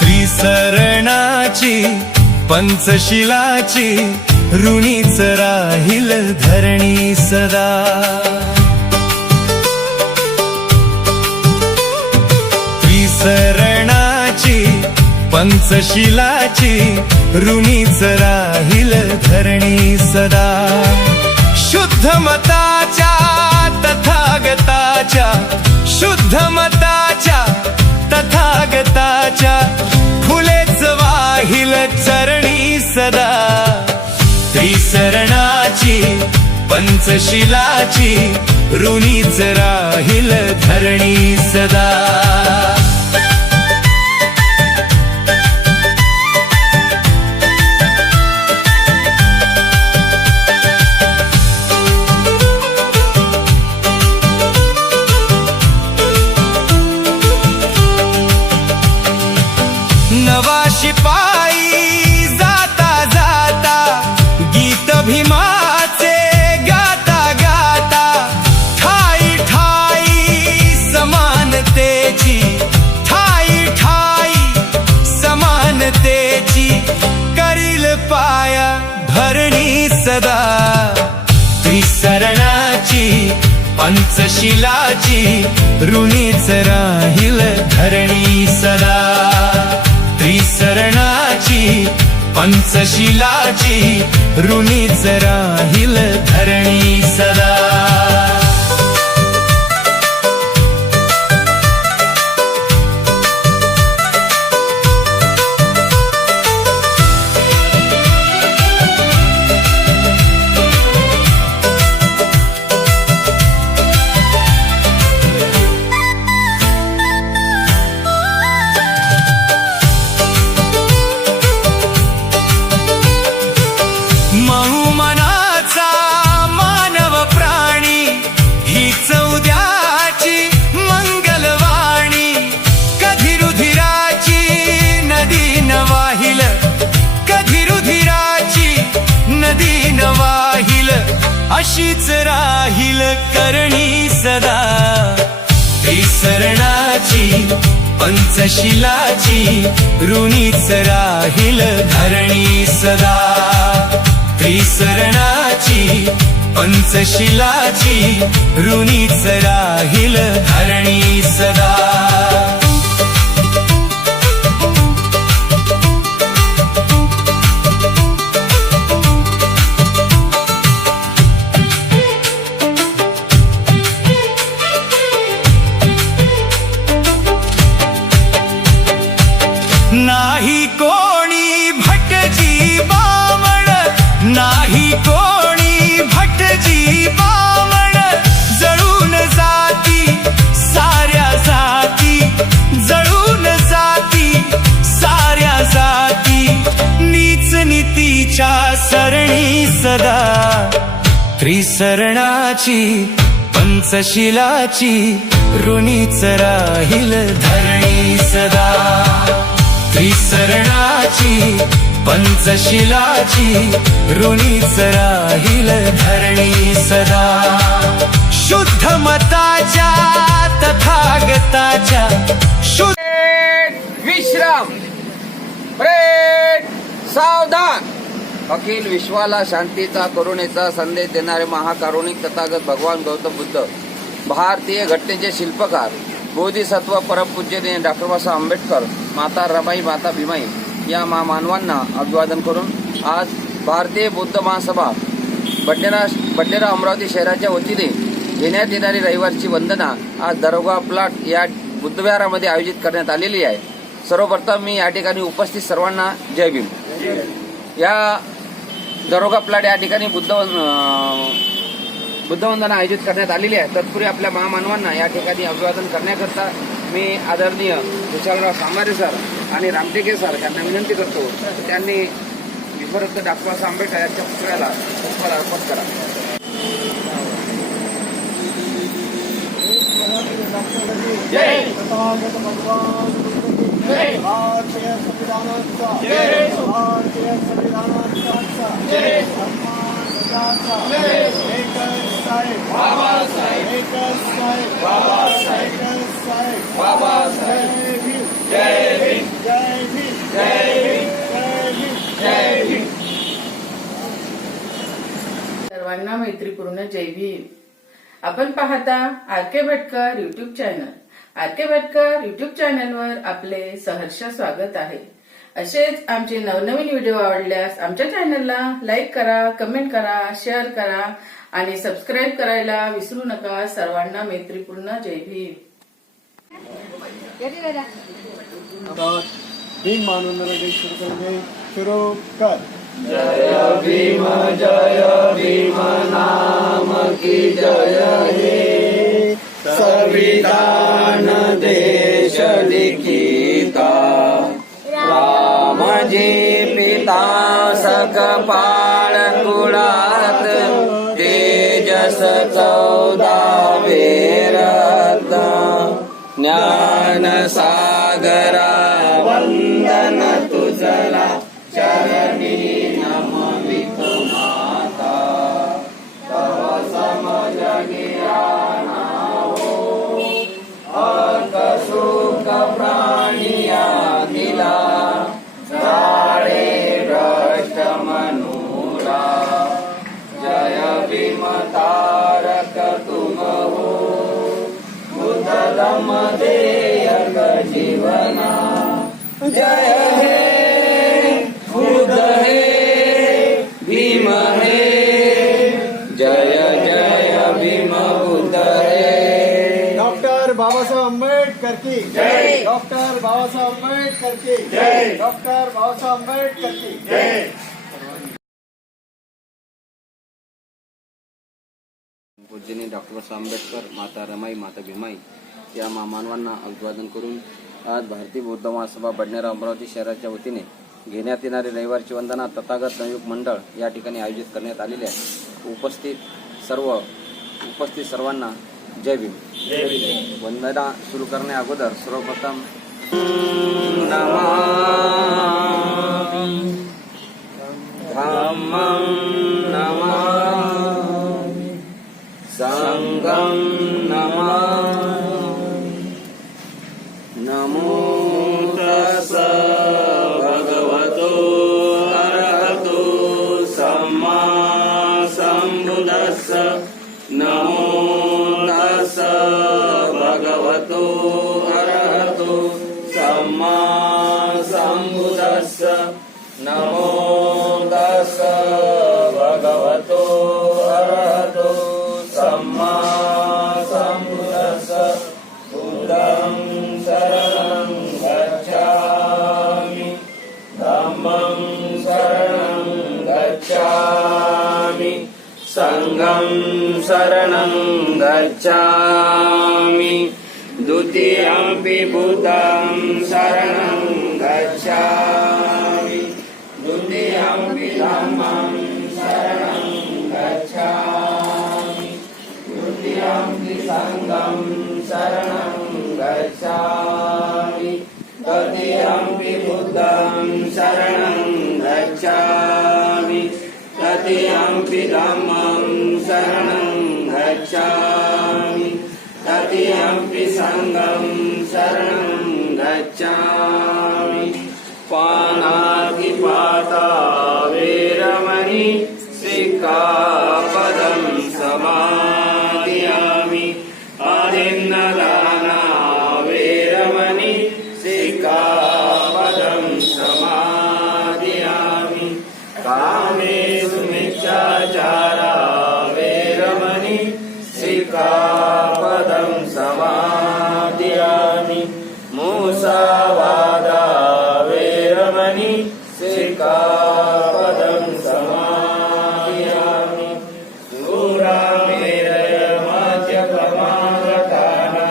त्रिसरणाची पंचशिलाची ऋणीच राहील धरणी सदा। त्रिसरणाची पंचशिलाची ऋणीच राहील धरणी सदा। शुद्ध मताच्या तथागताच्या, शुद्ध मताच्या तथागताच्या फुलेच वाहिल चरणी सदा। त्रिसरणाची पंचशिलाची ऋणीच राहील धरणी सदा। नवा शिपाई जाता जाता गीत भीमाचे गाता गाता, ठाई ठाई समानतेची, ठाई ठाई समानतेची करील पाया भरणी सदा। त्रिसरणाची पंचशिलाची ऋणीच राहील धरणी सदा। त्रिसरणाची पंचशिलाची ऋणीच राहील धरणी सदा। अशीच राहील करणी सदा। त्रिसरणाची पंचशिलाची ऋणीच राहील धरणी सदा। त्रिसरणाची पंचशिलाची ऋणीच राहील धरणी सदा। नाही कोणी भटजी बावळ, नाही कोणी भटजी बावळ, जळून जाती साऱ्या जाती, जळून जाती साऱ्या जाती नीच नीतीच्या सरणी सदा। त्रिसरणाची पंचशिलाची ऋणीच राहील धरणी सदा। त्रिसरणाची पंचशिलाची ऋणीच राहील धरणी सदा। शुद्ध मताच्या तथागताच्या शुद्ध विश्राम ब्रेक सावधान। अखिल विश्वाला शांतीचा करुणेचा संदेश देणारे महाकारुणिक तथागत भगवान गौतम बुद्ध, भारतीय घटनेचे शिल्पकार, बोधिसत्व परमपूज्य डॉक्टर बाबासाहेब आंबेडकर, माता रमाई, माता भीमाई या मानवांना अभिवादन करून आज भारतीय बौद्ध महासभा बडनेरा अमरावती शहराच्या वतीने घेण्यात येणारी रविवारची वंदना आज दरोगा प्लॉट या बुद्धविहारामध्ये आयोजित करण्यात आलेली आहे। सर्वप्रथम मी या ठिकाणी उपस्थित सर्वांना जय भीम। या दरोगा प्लॉट या ठिकाणी बुद्धवंदना आयोजित करण्यात आलेली आहे। तत्पूर्वी आपल्या महामानवांना या ठिकाणी अभिवादन करण्याकरता मी आदरणीय विशालराव सांबारे सर आणि रामटेके सर यांना विनंती करतो त्यांनी विश्वरत्न डॉक्टर बाबासाहेब आंबेडकर यांच्या पुतळ्याला पुष्पहार अर्पण करा। जय भगवान जय भारतीय संविधानाचा जय भारतीय संविधानाचा जय नागरिकांचा एकच साहेब बाबासाहेब, एकच साहेब बाबासाहेब, एकच साहेब बाबासाहेब. जय भीम, जय भीम, जय भीम, जय भीम, जय भीम, जय भीम. सर्वांना मैत्रीपूर्ण जय भीम. आपण पाहता आर के भटकर युट्यूब चॅनल. आर के भटकर युट्यूब चॅनलवर आपले सहर्ष स्वागत आहे. असेच आमचे नवनवीन व्हिडिओ आवडल्यास आमच्या चॅनलला लाईक करा, कमेंट करा, शेअर करा आणि सबस्क्राईब करायला विसरू नका. सर्वांना मैत्रीपूर्ण जय भीम. भीम मानून रगेश्वर सुरू कर. जय भीम नाम की जय हे, संविधान देश लिखिता, रामजी पिता सकपाळ कुळात, तेजस 14वे रत्न, ज्ञान सागरा वंदन तुझला, चरणी नमवित माता, तव समज ज्ञाना हो, अर्थ सुख प्राणिया दिला, जाळे भ्रष्ट मनुरा, जय भीम तारक तुम हो, बुद्ध धम्म देयक जीवना, जय हे बुद्ध हे भीम हे, जय जय भीम बुद्ध हे. डॉक्टर बाबासाहेब आंबेडकर की जय. डॉक्टर बाबासाहेब आंबेडकर की जय. डॉक्टर बाबासाहेब आंबेडकर की जय. पूज्यनी डॉक्टर बाबासाहेब आंबेडकर, माता रमाई, माता भीमाई या मानवांना अभिवादन करून आज भारतीय बौद्ध महासभा बडनेरा अमरावती शहराच्या वतीने घेण्यात येणारी रविवारची वंदना तथागत नवयुग मंडळ या ठिकाणी आयोजित करण्यात आलेले आहे. उपस्थित सर्वांना जय भीम. वंदना सुरू करण्या अगोदर सर्वप्रथम धम्मं नमामि, संघं नमामि, नमो तस्स भगवतो अरहतो सम्मा सम्बुद्धस्स, नमो तस्स भगवतो अरहतो सम्मा सम्बुद्धस्स, नमो तस्स भगवतो अरहतो सम्मा सम्बुद्धस्स. बुद्धं शरणं गच्छामि, धम्मं शरणं गच्छामि, संघं शरणं गच्छामि, द्वितीयंपि बुद्धं शरणं गच्छामि, द्वितीयंपि धम्मं शरणं गच्छामि, द्वितीयंपि संघं शरणं गच्छामि, तृतीयंपि बुद्धं शरणं गच्छामि, तृतीयंपि धम्मं शरणं गच्छामि, तृतीयंपि संघं शरणं गच्छामि. पानातिपाता वेरमणि, सिक्खापदं समादियामि, आदिन्नदाना वेरमणि, सिक्खापदं समादियामि, कामेषु मिथ्याचारा वेरमणि, सिक्खापदं समादियामि, मुसावादा वेरमणि, सिक्खापदं समादियामि, दूरामेरय मध्यप्रमाददाना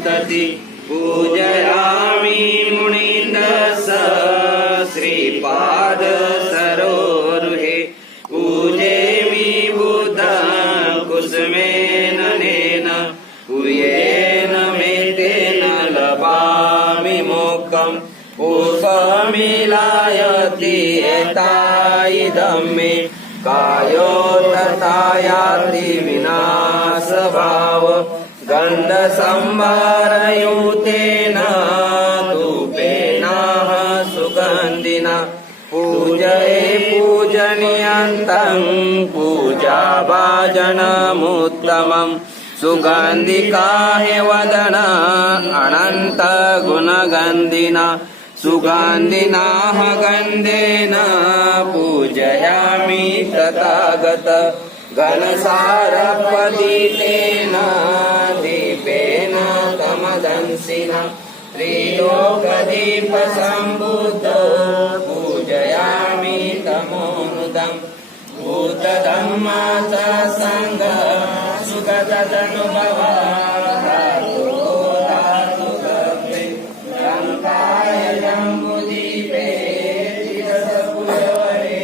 सन्तति पूजयामि मुनीन्द्रः श्रीपाद सरोरुहे पूजेमि बुद्धं कुसुमेन नेन पूयेन मे तेन लभामि मोक्षम् पुष्पमिलायति एता इदं मे कायो तथा याति विनाशभाव गन्धसंभारयुतेन धूपेनः सुगन्धिना पूजये पूजनीयन्तं पूजाभाजनमुत्तमम् सुगन्धिका हि वदन अनन्तगुणगन्धिना सुगन्धिनाः गन्धेन पूजयामि तथागत घनसारपदितेन दीपेन तमदंसिना त्रिलोकदीपसम्बुद्ध पूजयामि तमोनुदम् भूतधम्मास सङ्ग सुखदनुभवा जम्बुदीपे चिरसपुरवरे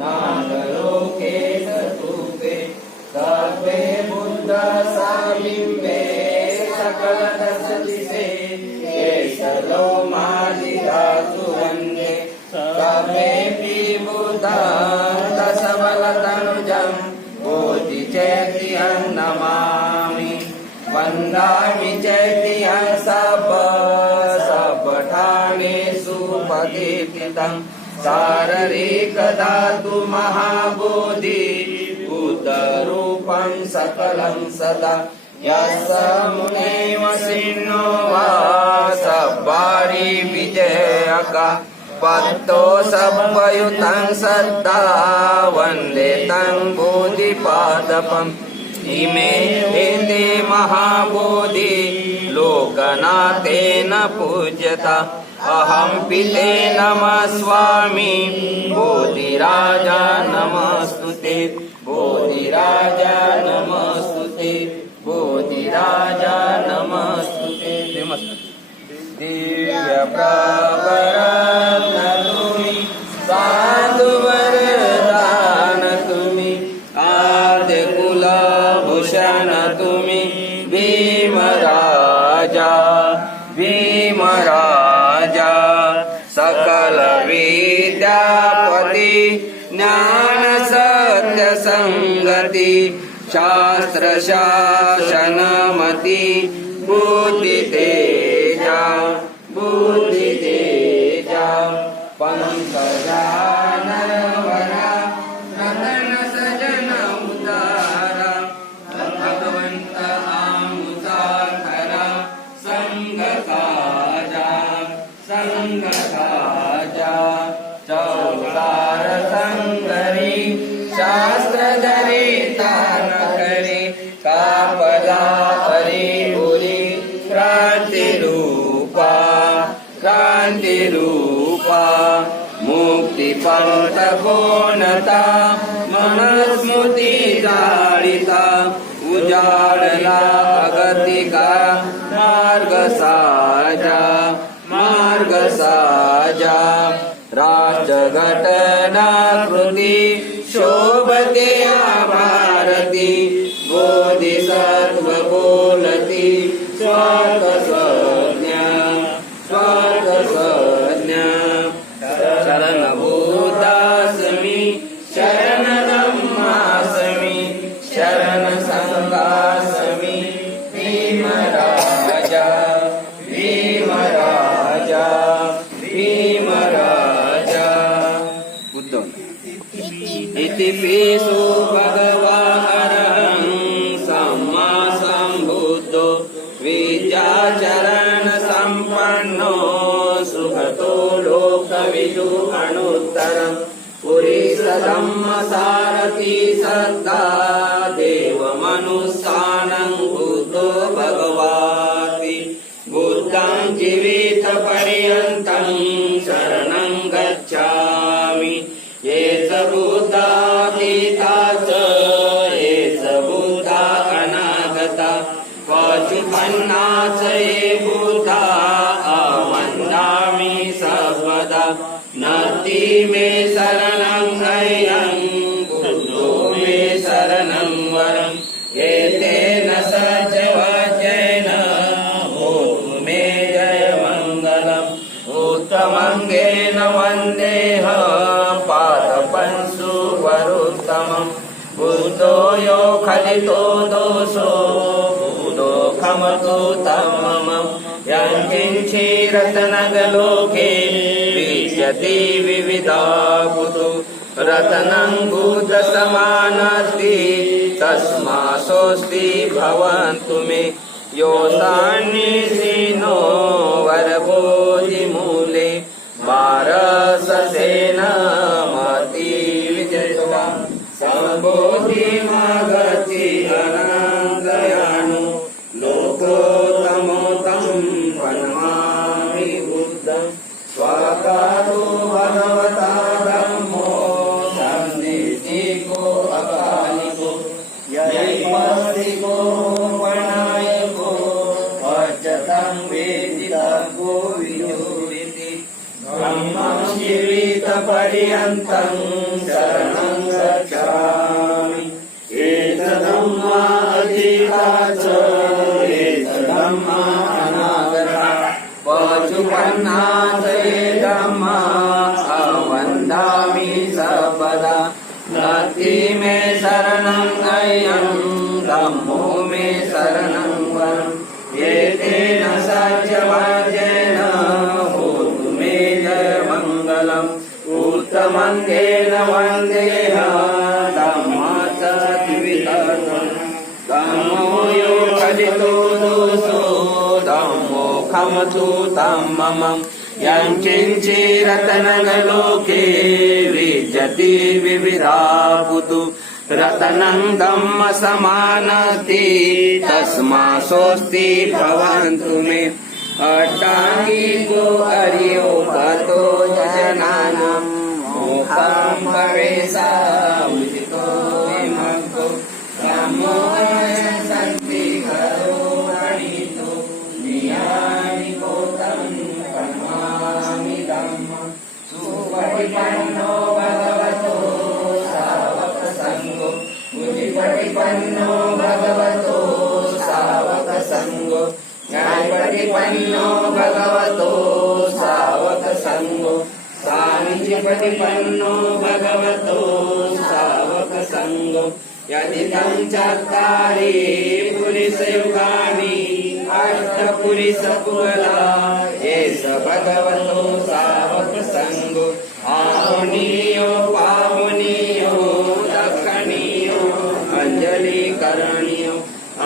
नागलोके सतूपे सर्वे बुद्धसामिम्बे सकलदशदिशे केशलो मादिधातु वन्दे सर्वेऽपि बुद्धा दशबलतनुजम् बोधिचैत्यं नमामि वन्दामि चैत्यं सपठानेषु पदीपितं शारीरिकधातु महाबोधि बुद्धरूपं सकलं सदा यस्य मुने वसिन्नो वा सब्बारि विजयका पत्तो सब्बयुतं सद्दा वन्दे तं बोधिपादपम् इमे एते महाबोधि लोकनाथेन पूज्यता अहं पिते नमस्वामि बोधिराजा नमस्तुते बोधिराजा नमस्तुते बोधिराजा नमस्तुते दिव्य प्रवरत्न तुम्ही साधुवरदान तुम्ही आद्य कुलभूषण तुम्ही भीमराजा भीमराजा सकल विद्यापती ज्ञान सत्य संगती शास्त्र शासनमती बुद्धि तेजा पंकजानवरा रतन सजन उदारा भगवंत आमुसाखरा संग काजा चौकार संगरी शास्त्र धरी तान करी कापदा हरी पुरी क्रांति रूपा मुक्ति पंथ पूर्णता मनस्मृती जाळिता उजाडला अगतिका मार्ग साजा राष्ट्रघटना कृती शोभते भारती बोधिसत्व बोलती स्वार्थ संज्ञा शरणभूतास्मि शरण धम्मास्मि शरण संघास्मि भीमराजा बुद्धं इति पेषु भगवाहरं सम्मा सम्बुद्धो विद्याचरण सम्पन्नो सुखतो लोकविदु अनुत्तरम् पुरीशधम्म सारथी सद्दा देवमनुष्ठानं बुद्धो भगवाति बुद्धं जीवित पर्यन्तं शरणं गच्छामि ये स बुद्धातीता च ये स बुद्धा अनागता क्वचु पचुपन्नाच ये बुधा वन्दामि सर्वदा नति मे शरणं अयं बुद्धो मे शरणं वरम् एतेन सज्जवाक्येन होतु मे जयमङ्गलम् उत्तमङ्गेन वन्देऽहं पादपंसु वरोत्तमम् बुद्धो यो खलितो दोषो बुधो खमतु तमम् यङ्किञ्चिरत्नगलोके विद्यते विविधा बुधो रत्नं बुधसमानस्ति तस्मासोऽस्ति भवन्तु मे योऽसान्निसिनो वरबोधिमूले वारससेन मतिविजयता सम्बोधिमागति अनन्तयानु लोकोत्तमोत्तं प्रणमामि बुद्धं स्वागतो भगवता धम्मो सन्निधिको अकालिको यैवास्तिको प्रणयको अच्युतं वेदितको विदुरिति ब्रह्मं जीवितपर्यन्तं शरणं गच्छामि एतदम्मा अतीता च एतदम्मा अनागता पचुपन्नाथ ये धम्मा वन्दामि सर्वदा नति मे शरणं अयं धम्मो मे शरणं वरम् एतेन सज्जवाक्येन होतु मे जयमङ्गलम् उत्तमङ्गेन वन्देऽहं धम्माचरितम् धम्मो यो खलितो दोषो धम्मो खमतु तमम् यङ्किञ्चिरत्नगलोके विद्यते विविधा बुधो रत्नं धम्म समानस्ति तस्मासोऽस्ति भवन्तु मे अट्टाङ्गिको अर्यो गतो जनानां मोक्षं भवेसा उदितो विमुक्तो धम्मो सन्ति करो प्रणीतो नियानिको तं प्रणमामि धम्मं सुपरिपन्नो भगवतो सावकसङ्गो मुनिपरिपन्नो भगवतो सावकसङ्गो न्यायपरिपन्नो भगवतो सावकसङ्गो स्वामीजिपरिपन्नो भगवतो सावकसङ्गो यदि तं चत्वारि पुरुषयुगानि अष्टपुरुषपुगला एष भगवतो सावकसङ्गो आहुनीयो पाहुनीयो दक्षिणीयो अञ्जलिकरणीयो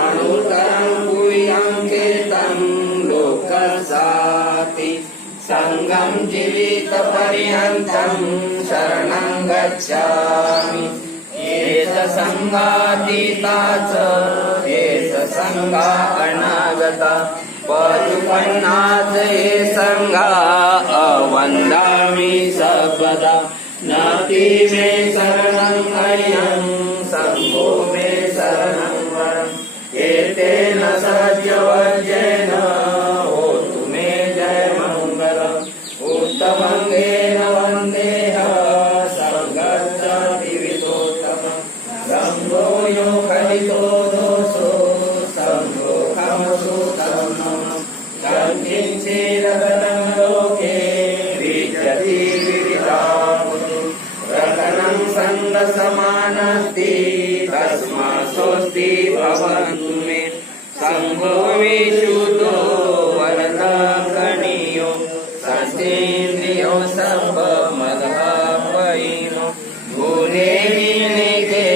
अनुत्तरं गुह्यं कीर्तं लोकसाति सङ्गं जीवितपर्यन्तं शरणं गच्छामि एष सङ्गातीता च एष सङ्गा अनागता पचुपन्नाथ ये सङ्गा वन्दामि सर्वदा नति मे शरणं अयं सङ्गो मे शरणं वरम् एतेन सज्जवर्जेन होतु मे जयमङ्गलम् उत्तमङ्गेन वन्देऽहं सङ्गच्छति विदोत्तमम् सङ्गो यो खलितो दोषो सङ्गो खमसु तमम् यङ्किञ्चिरत्नं लोके विद्यते विविधा बुधो रत्नं सङ्गसमानस्ति तस्मासोऽस्ति भवन्तु मे सङ्गो विशुद्धो वरदकणीयो सस्तेन्द्रियो सर्वमदपयिनो गुणे निके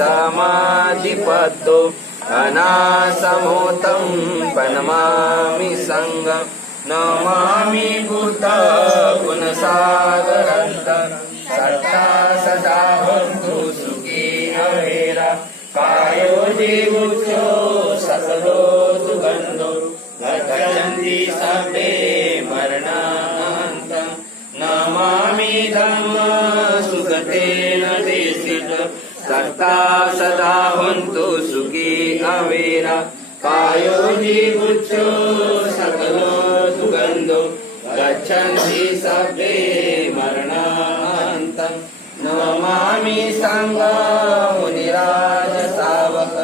समाधिपत्तो अनासमोतं प्रणमामि सङ्गं नमामि बुद्ध गुणसागरन्त सत्ता सदा भवन्तु सुखी अवेरा कायो जीवुषो सकलो सुगन्धो गच्छन्ति सर्वे मरणानन्तम् नमामि धम्म सुगतेन देशित सत्ता सदा भवन्तु सुखी अवेरा कायोजी गुच्छो सकलो सुगंधो गच्छन्ति सभ्ये मरणान्तं नमामि संघं मुनिराज सावक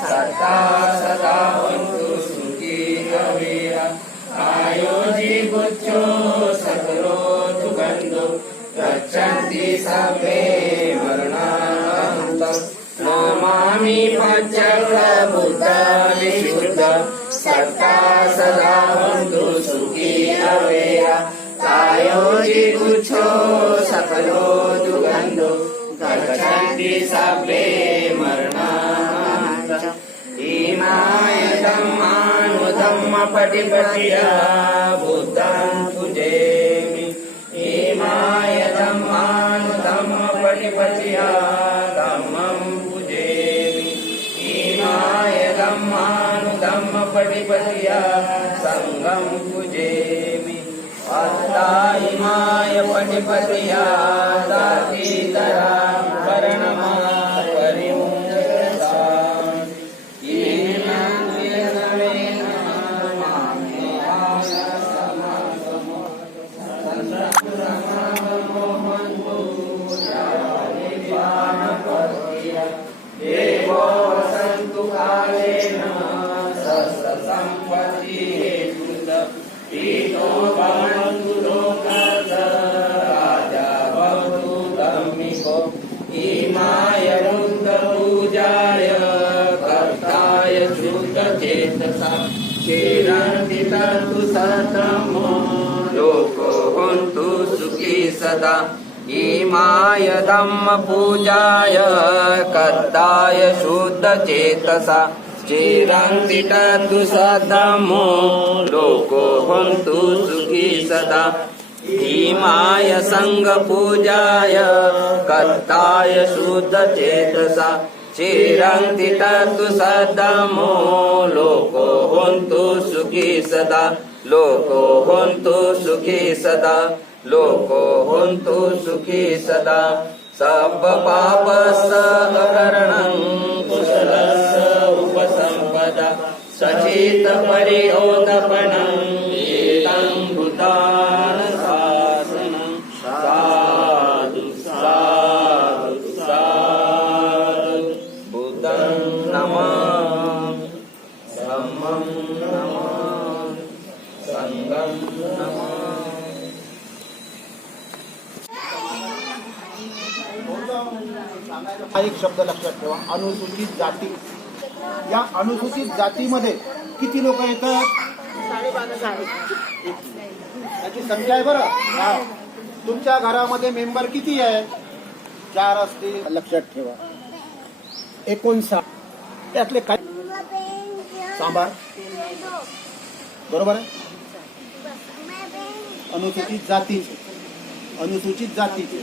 सदा सदा वन्तु सुखी अविरा कायोजी गुच्छो सकलो सुगंधो गच्छन्ति सभ्ये मरणान्तं नमामि पंचभूत विशुद्ध सत्ता सदा वन्तु सुखी अवेरा कायोजी गुच्छो सकलो दुर्गन्धो गच्छन्ति सभ्ये मरणान्तं इमाय धम्मानुधम्मपटिपतिया बुद्धं पूजयामि इमाय धम्मानुधम्मपटिपतिया धम्मं धम्मानुधम्मपटिपतिया संघं पूजयामि अत्ता इमाय पटिपतिया दातीतरा वर्णमा परिमुञ्चताम् येन वेदमेन मामेहाय समागमो सन्तसमागमो देवो वसन्तु कालेन सत्सम्पत्ति हेतुः ईशो भवन्तु लोकस्य राजा भवतु धम्मिको इमाय रुद्रपूजाय कर्ताय शुद्धचेतसा चिरन्ति तन्तु सतमो लोको हन्तु सुखी सदा इमाय धम्मपूजाय कर्ताय शुद्धचेतसा चिरन्ति तन्तु सतमो लोको हन्तु सुखी सदा इमाय संघपूजाय कर्ताय शुद्धचेतसा चिरन्ति तन्तु सतमो लोको हन्तु सुखी सदा लोको हन्तु सुखी सदा लोको हन्तु सुखी सदा सब पापसहकरणं कुशलस्य उपसम्पदा सचेत परिहोदपनं एतं भूतान शासनं साधु साधु साधु बुद्धं नमः धम्मं नमः संघं नमः हा एक शब्द लक्षात ठेवा, अनुसूचित जाती. या अनुसूचित जातीमध्ये किती लोक येतात? याची संख्या आहे बरं. तुमच्या घरामध्ये मेंबर किती आहेत? 4 असतील. लक्षात ठेवा. 59 त्यातले काय? सांबार बरोबर आहे. अनुसूचित जातीचे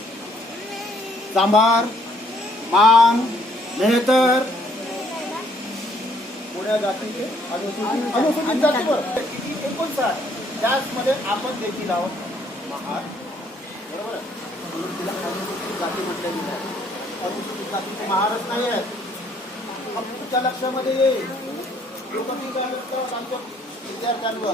सांबार, मान, मेहतर, पुण्या जातीचे अनुसूचित जातीवर 59. त्याचमध्ये आपण देखील आहोत महार. बरोबर आहे. अनुसूचित जाती म्हटलेली आहे. अनुसूचित जातीचे महारच नाही आहेत. तुमच्या लक्षामध्ये येईल. लोक आमच्या विद्यार्थ्यांवर